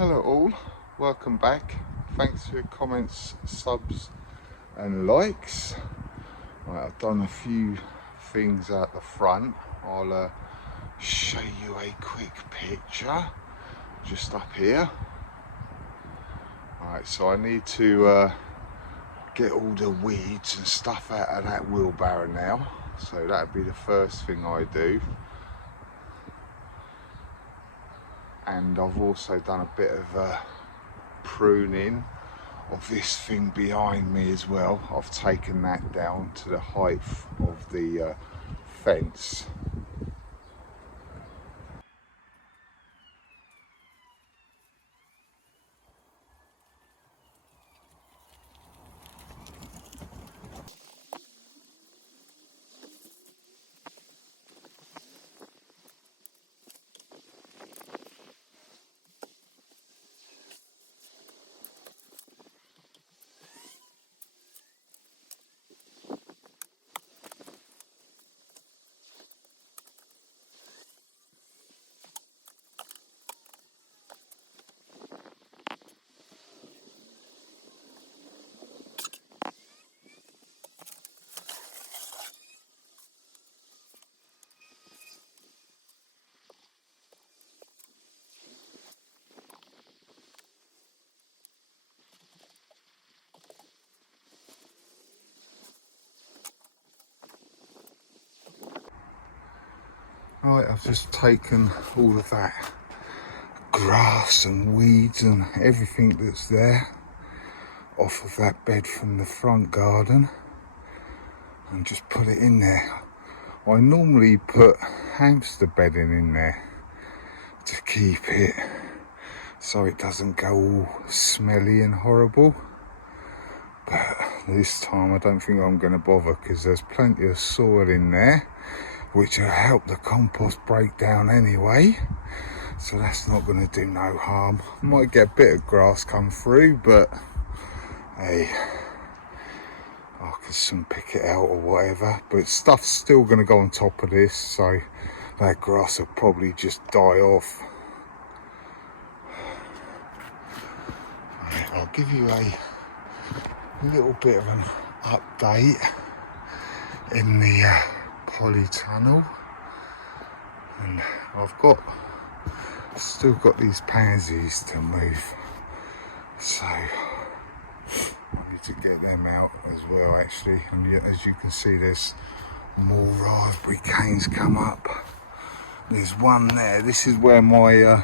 Hello all, welcome back. Thanks for your comments, subs and likes. Right, I've done a few things at the front. I'll show you a quick picture just up here. Alright, so I need to get all the weeds and stuff out of that wheelbarrow now. So that'd be the first thing I do. And I've also done a bit of pruning of this thing behind me as well. I've taken that down to the height of the fence. Right, I've just taken all of that grass and weeds and everything that's there off of that bed from the front garden and just put it in there. I normally put hamster bedding in there to keep it so it doesn't go all smelly and horrible, but this time I don't think I'm going to bother because there's plenty of soil in there which will help the compost break down anyway, so that's not going to do no harm. Might get a bit of grass come through, but hey, I can soon pick it out or whatever. But stuff's still going to go on top of this, so that grass will probably just die off. Right, I'll give you a little bit of an update in the polytunnel, and I've still got these pansies to move, so I need to get them out as well actually. And as you can see, there's more raspberry canes come up. There's one there. This is where my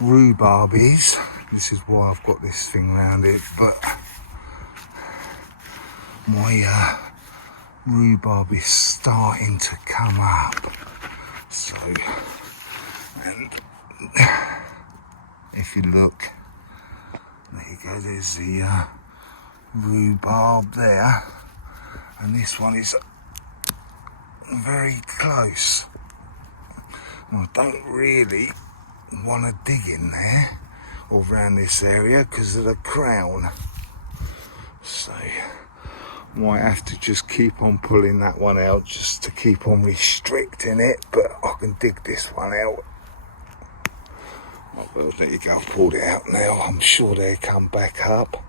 rhubarb is. This is why I've got this thing around it, but my rhubarb is starting to come up. So, and if you look, there you go, there's the rhubarb there, and this one is very close. I don't really want to dig in there or around this area because of the crown, so might have to just keep on pulling that one out just to keep on restricting it, but I can dig this one out. Well, there you go, I've pulled it out now. I'm sure they'll come back up,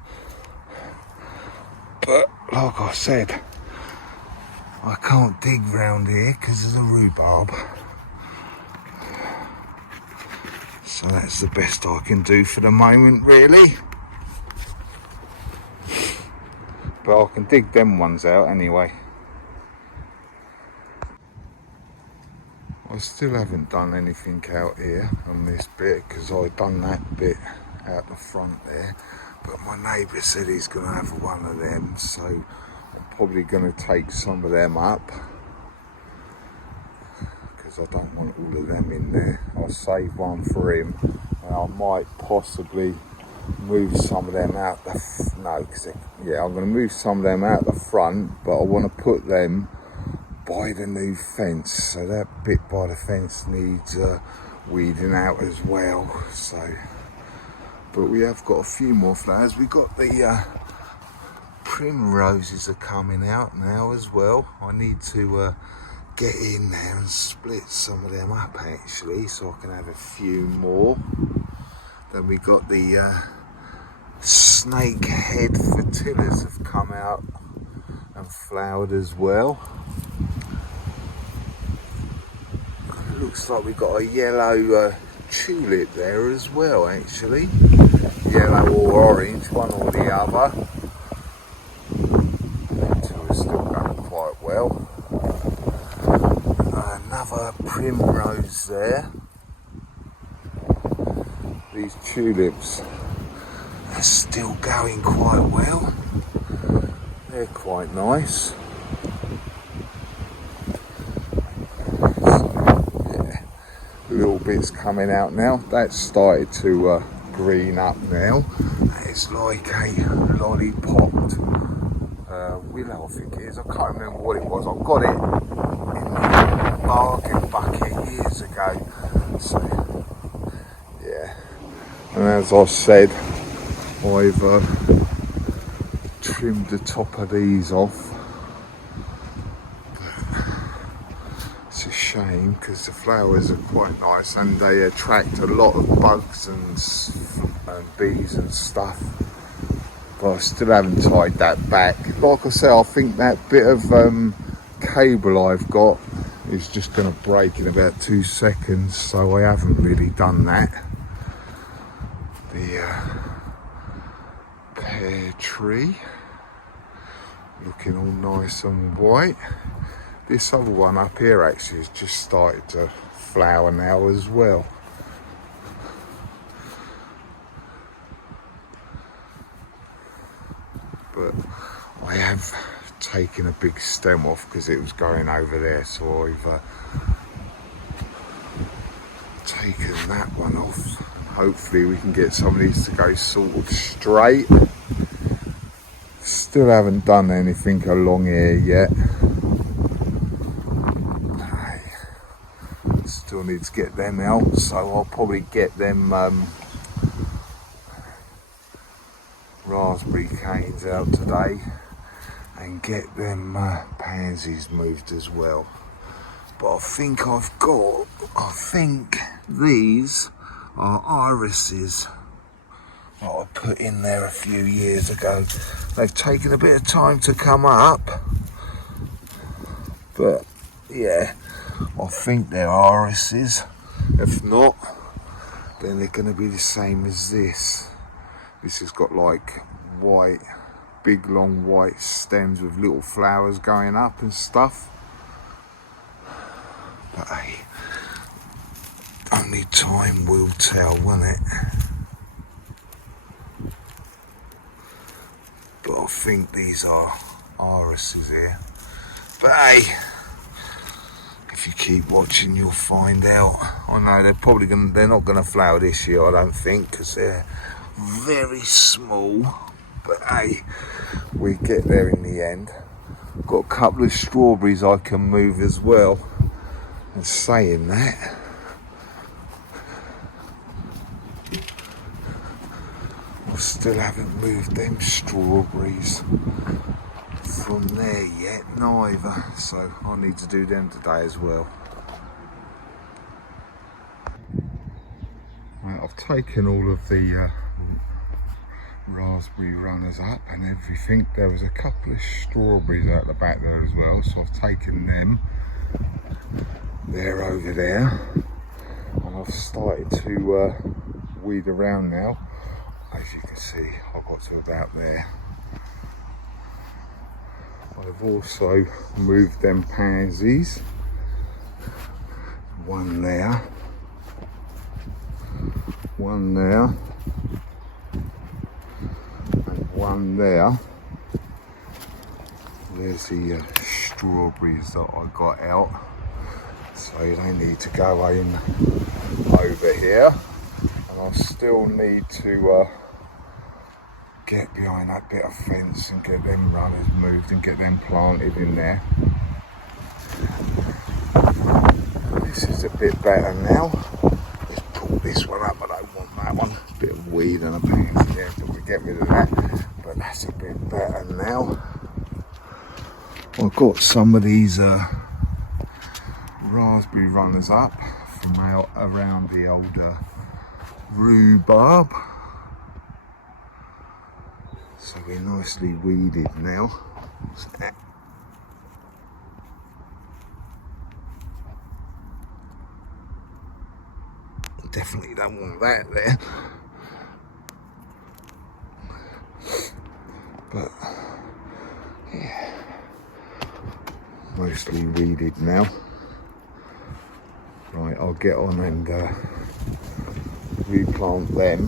but like I said, I can't dig round here because of the rhubarb, so that's the best I can do for the moment really. But I can dig them ones out anyway. I still haven't done anything out here on this bit because I've done that bit out the front there, but my neighbour said he's going to have one of them, so I'm probably going to take some of them up because I don't want all of them in there. I'll save one for him, and I might possibly move some of them out the I'm going to move some of them out the front, but I want to put them by the new fence, so that bit by the fence needs weeding out as well. So, but we have got a few more flowers. We got the primroses are coming out now as well. I need to get in there and split some of them up actually, so I can have a few more. Then we got the snake head flatillas have come out and flowered as well. Looks like we got a yellow tulip there as well, actually. Yellow or orange, one or the other. Them two are still going quite well. Another primrose there. These tulips are still going quite well. They're quite nice. Yeah, little bits coming out now. That's started to green up now. It's like a lolly-popped willow, I think it is. I can't remember what it was. I got it in the bargain bucket years ago. So, yeah. And as I said, I've trimmed the top of these off. It's a shame because the flowers are quite nice and they attract a lot of bugs and bees and stuff. But I still haven't tied that back. Like I say, I think that bit of cable I've got is just going to break in about 2 seconds, so I haven't really done that. The pear tree looking all nice and white. This other one up here actually has just started to flower now as well. But I have taken a big stem off because it was going over there, so I've taken that one off. Hopefully we can get some of these to go sort of straight. Still haven't done anything along here yet. Still need to get them out, so I'll probably get them raspberry canes out today and get them pansies moved as well. But I think these are irises that I put in there a few years ago. They've taken a bit of time to come up, but yeah, I think they're irises. If not, then they're going to be the same as this. This has got like white, big long white stems with little flowers going up and stuff. But hey, only time will tell, won't it? But I think these are irises here. But hey, if you keep watching, you'll find out. I know they're not gonna flower this year, I don't think, because they're very small. But hey, we get there in the end. Got a couple of strawberries I can move as well. And saying that, I still haven't moved them strawberries from there yet, neither. So I need to do them today as well. Right, I've taken all of the raspberry runners up and everything. There was a couple of strawberries out the back there as well, so I've taken them. They're over there, and I've started to weed around now. As you can see, I got to about there. I've also moved them pansies. One there, one there, and one there. There's the strawberries that I got out. So they need to go in over here, and I still need to get behind that bit of fence and get them runners moved and get them planted in there. This is a bit better now. Let's pull this one up. I don't want that one. A bit of weed and a pansy there, but we get rid of that. But that's a bit better now. I've got some of these raspberry runners up from out around the older rhubarb. So we're nicely weeded now. What's that? Definitely don't want that there. But yeah, mostly weeded now. Right, I'll get on and replant them.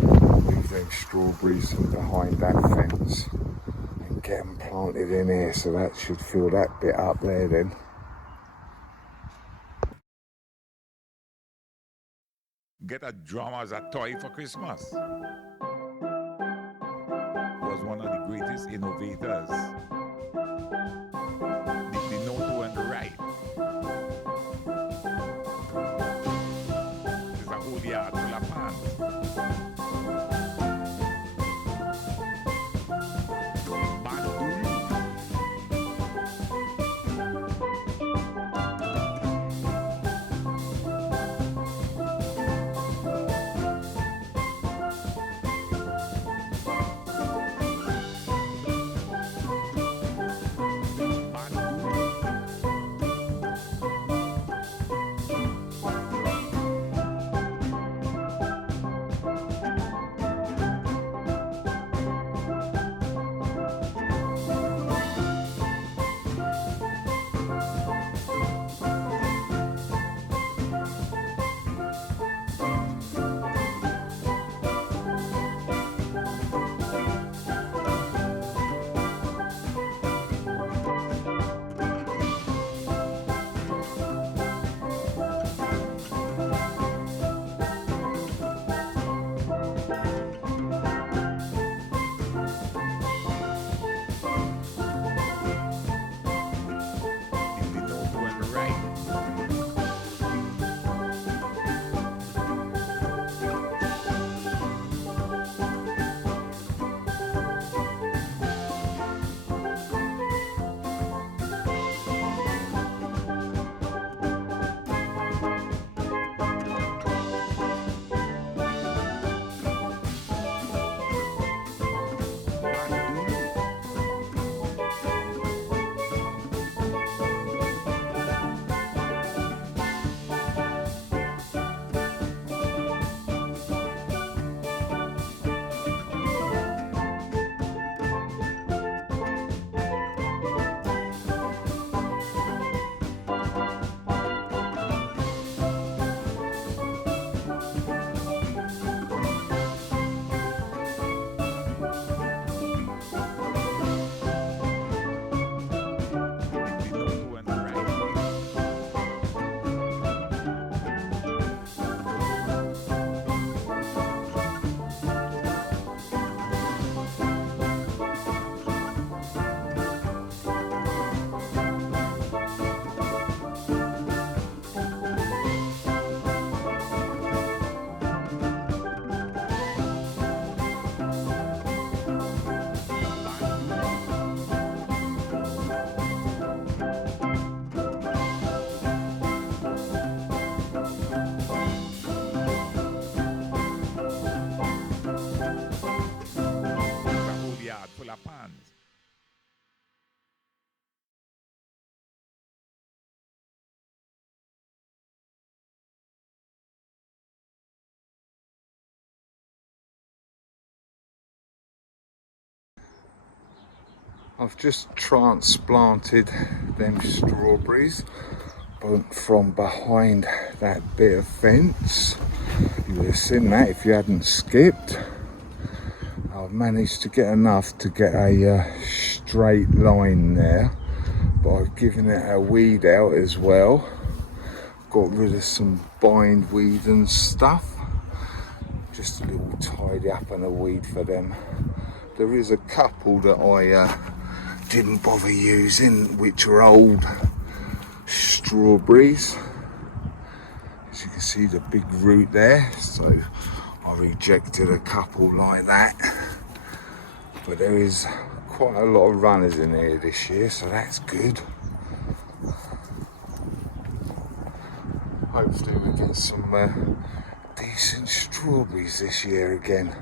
Move them strawberries from behind that fence and get them planted in here, so that should fill that bit up there then. Get a drum as a toy for Christmas. Was one of the greatest innovators. The note to and the right. There's a whole yard full of pans. I've just transplanted them strawberries from behind that bit of fence. You would have seen that if you hadn't skipped. I've managed to get enough to get a straight line there, but I've given it a weed out as well. Got rid of some bindweed and stuff. Just a little tidy up and a weed for them. There is a couple that I didn't bother using, which are old strawberries. As you can see, the big root there, so I rejected a couple like that. But there is quite a lot of runners in here this year, so that's good. Hopefully we get some decent strawberries this year again.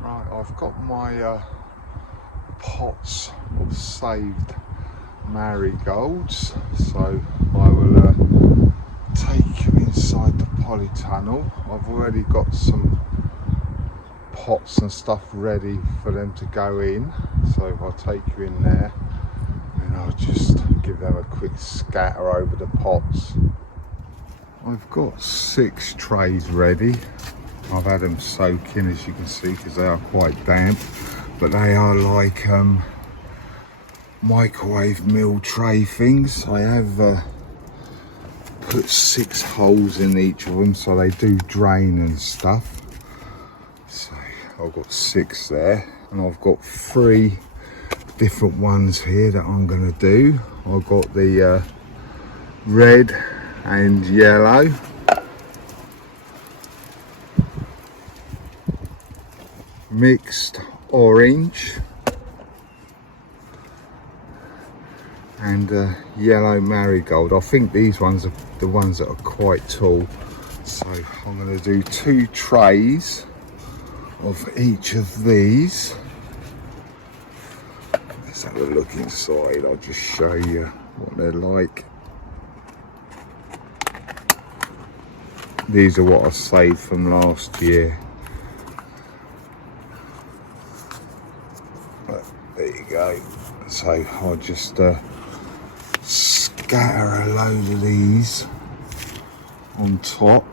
Right, I've got my pots of saved marigolds, so I will take you inside the polytunnel. I've already got some pots and stuff ready for them to go in, so if I take you in there and I'll just give them a quick scatter over the pots. I've got 6 trays ready. I've had them soaking, as you can see, because they are quite damp, but they are like microwave meal tray things. I have put 6 holes in each of them so they do drain and stuff. So I've got 6 there, and I've got 3 different ones here that I'm going to do. I've got the red and yellow, mixed orange, and yellow marigold. I think these ones are the ones that are quite tall, so I'm going to do 2 trays of each of these. Let's have a look inside. I'll just show you what they're like. These are what I saved from last year. But there you go. So I'll just scatter a load of these on top.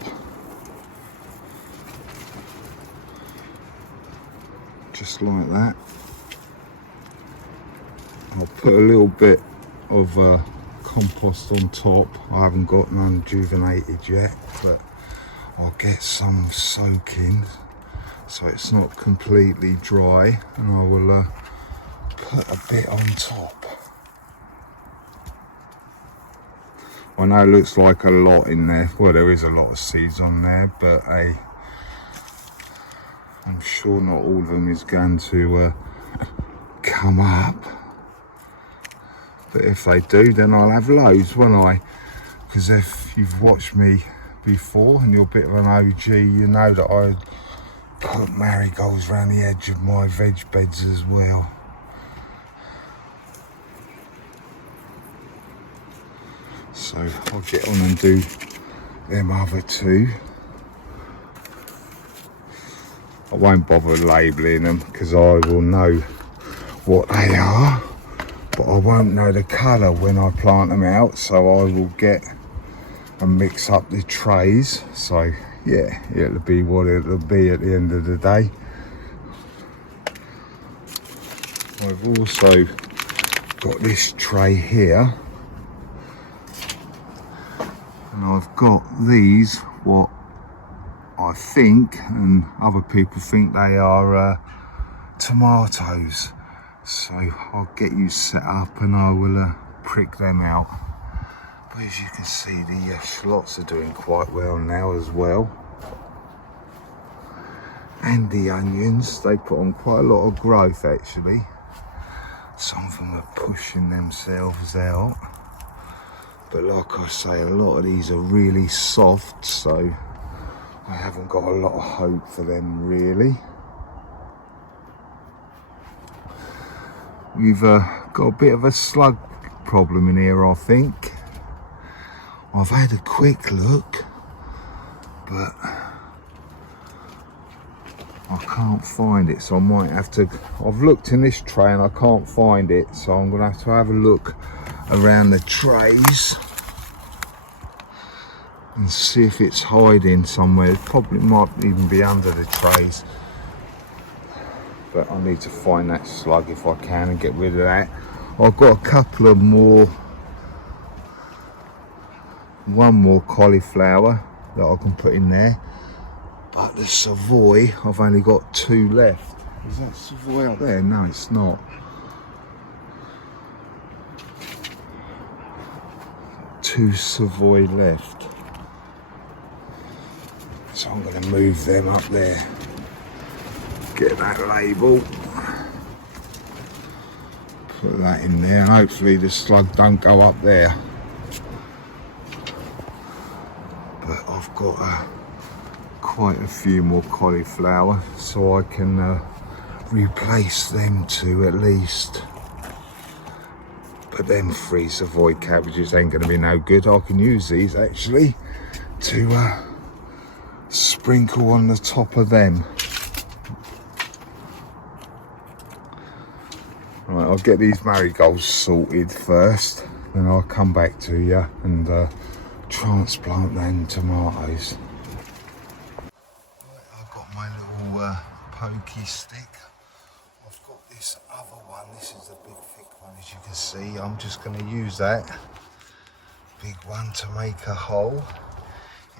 Just like that. I'll put a little bit of compost on top. I haven't got none rejuvenated yet, but I'll get some soaking so it's not completely dry, and I will put a bit on top. I know it looks like a lot in there. Well, there is a lot of seeds on there, but I'm sure not all of them is going to come up. But if they do, then I'll have loads, won't I? Because if you've watched me before and you're a bit of an OG, you know that I put marigolds around the edge of my veg beds as well. So I'll get on and do them other 2. I won't bother labelling them because I will know what they are, but I won't know the colour when I plant them out, so I will get and mix up the trays. So yeah, it'll be what it'll be at the end of the day. I've also got this tray here, and I've got these, what I think and other people think they are tomatoes. So I'll get you set up and I will prick them out. But as you can see, the shallots are doing quite well now as well. And the onions, they put on quite a lot of growth actually. Some of them are pushing themselves out. But like I say, a lot of these are really soft, so I haven't got a lot of hope for them really. We've got a bit of a slug problem in here, I think. I've had a quick look, but I can't find it, so I might have to. I've looked in this tray and I can't find it, so I'm gonna have to have a look around the trays and see if it's hiding somewhere. It probably might even be under the trays, but I need to find that slug if I can and get rid of that. I've got a couple of more, one more cauliflower that I can put in there, but the Savoy, I've only got 2 left. Is that Savoy up there? No, it's not. 2 Savoy left. So I'm going to move them up there. Get that label. Put that in there, and hopefully the slug don't go up there. But I've got quite a few more cauliflower, so I can replace them two at least. But them 3 Savoy cabbages ain't going to be no good. I can use these actually to sprinkle on the top of them. Right, I'll get these marigolds sorted first, then I'll come back to you and transplant them tomatoes. Right, I've got my little pokey stick. I've got this other one. This is a big thick one, as you can see. I'm just going to use that big one to make a hole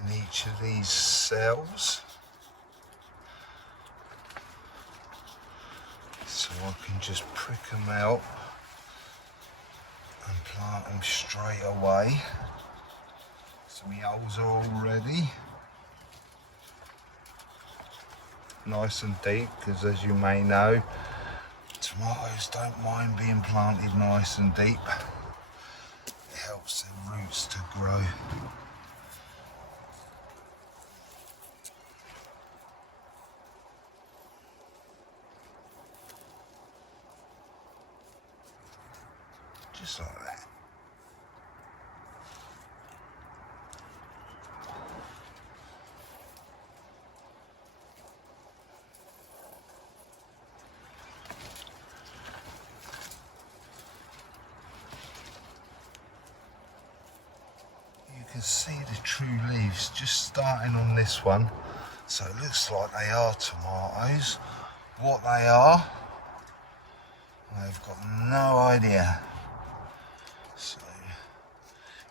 in each of these cells, so I can just prick them out and plant them straight away. So my holes are all ready, nice and deep, because as you may know, tomatoes don't mind being planted nice and deep. It helps their roots to grow. Just like that. You can see the true leaves just starting on this one, so it looks like they are tomatoes. What they are, I've got no idea. So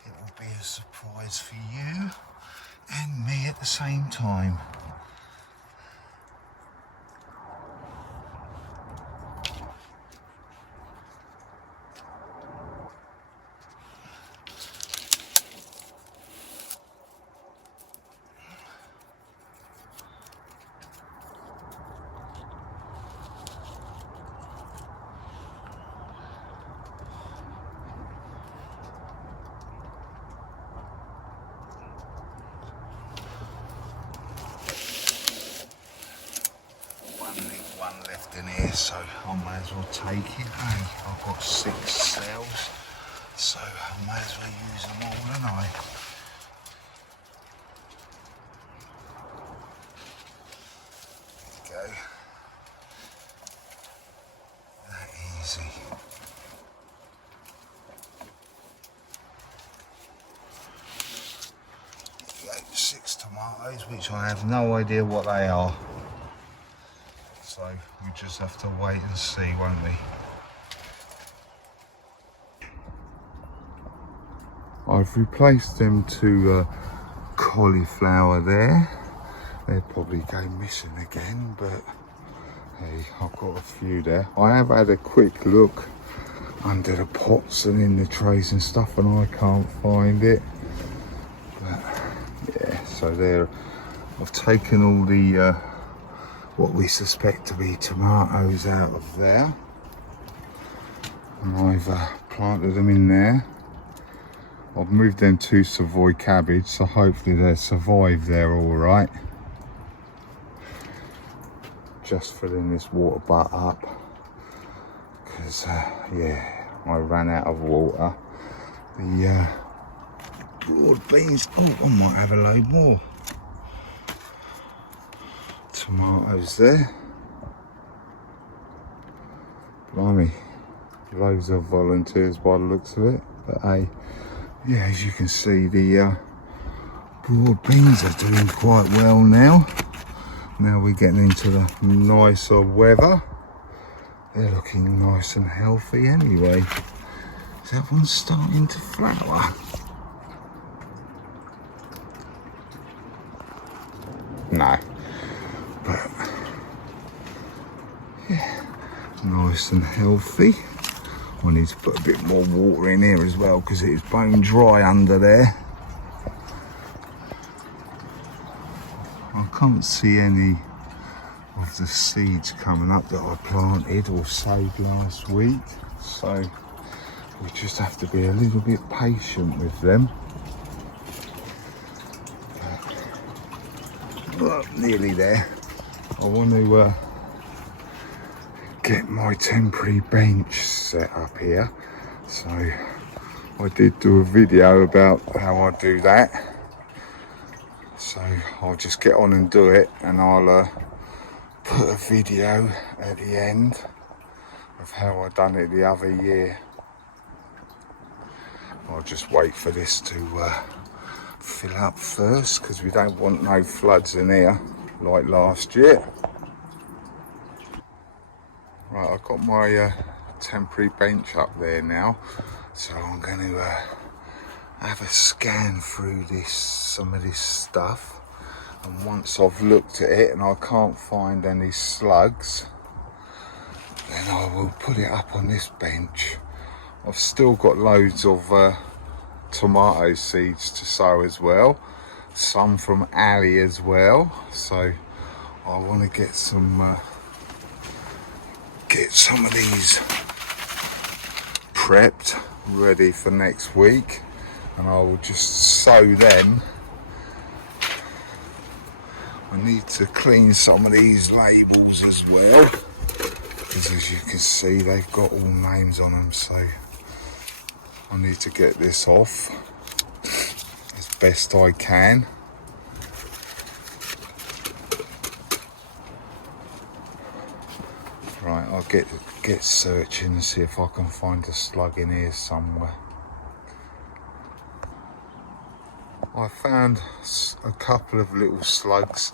it will be a surprise for you and me at the same time. One left in here, so I may as well take it. Hey, I've got 6 cells, so I may as well use them all, don't I? There you go. That easy. There you go, 6 tomatoes, which I have no idea what they are. So we just have to wait and see, won't we? I've replaced them to cauliflower there. They'll probably go missing again, but hey, I've got a few there. I have had a quick look under the pots and in the trays and stuff, and I can't find it. But yeah, so there. I've taken all the what we suspect to be tomatoes out of there, and I've planted them in there. I've moved them to Savoy cabbage, so hopefully they'll survive there all right. Just filling this water butt up, because yeah, I ran out of water. The broad beans, oh, I might have a load more tomatoes there. Blimey, loads of volunteers by the looks of it. But hey, yeah, as you can see, the broad beans are doing quite well now. Now we're getting into the nicer weather. They're looking nice and healthy anyway. Is that one starting to flower? No. But yeah, nice and healthy. I need to put a bit more water in here as well, because it's bone dry under there. I can't see any of the seeds coming up that I planted or sowed last week. so we just have to be a little bit patient with them. Well, nearly there. I want to get my temporary bench set up here, so I did do a video about how I do that, so I'll just get on and do it, and I'll put a video at the end of how I done it the other year. I'll just wait for this to fill up first, because we don't want no floods in here like last year. Right, I've got my temporary bench up there now, so I'm going to have a scan through some of this stuff, and once I've looked at it and I can't find any slugs, then I will put it up on this bench. I've still got loads of tomato seeds to sow as well, some from Ali as well, so I want to get some of these prepped ready for next week, and I will just sow them. I need to clean some of these labels as well, because as you can see they've got all names on them, so I need to get this off as best I can. Right, I'll get searching and see if I can find a slug in here somewhere. I found a couple of little slugs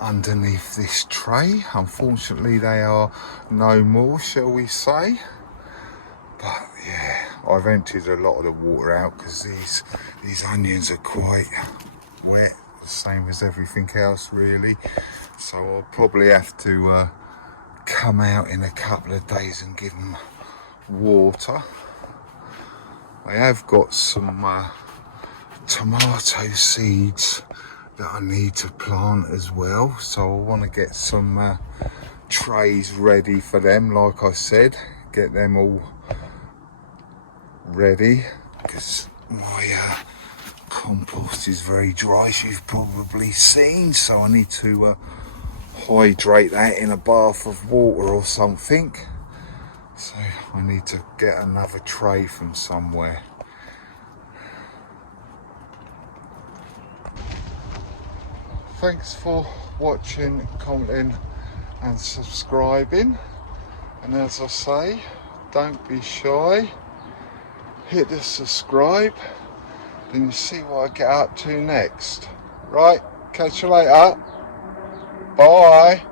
underneath this tray. Unfortunately they are no more, shall we say. But yeah, I've emptied a lot of the water out because these onions are quite wet, the same as everything else really. So I'll probably have to come out in a couple of days and give them water. I have got some tomato seeds that I need to plant as well, so I want to get some trays ready for them, like I said, get them all ready, because my compost is very dry, as you've probably seen, so I need to hydrate that in a bath of water or something. So I need to get another tray from somewhere. Thanks for watching, commenting and subscribing, and as I say, don't be shy, hit the subscribe, then you see what I get up to next. Right, catch you later, bye.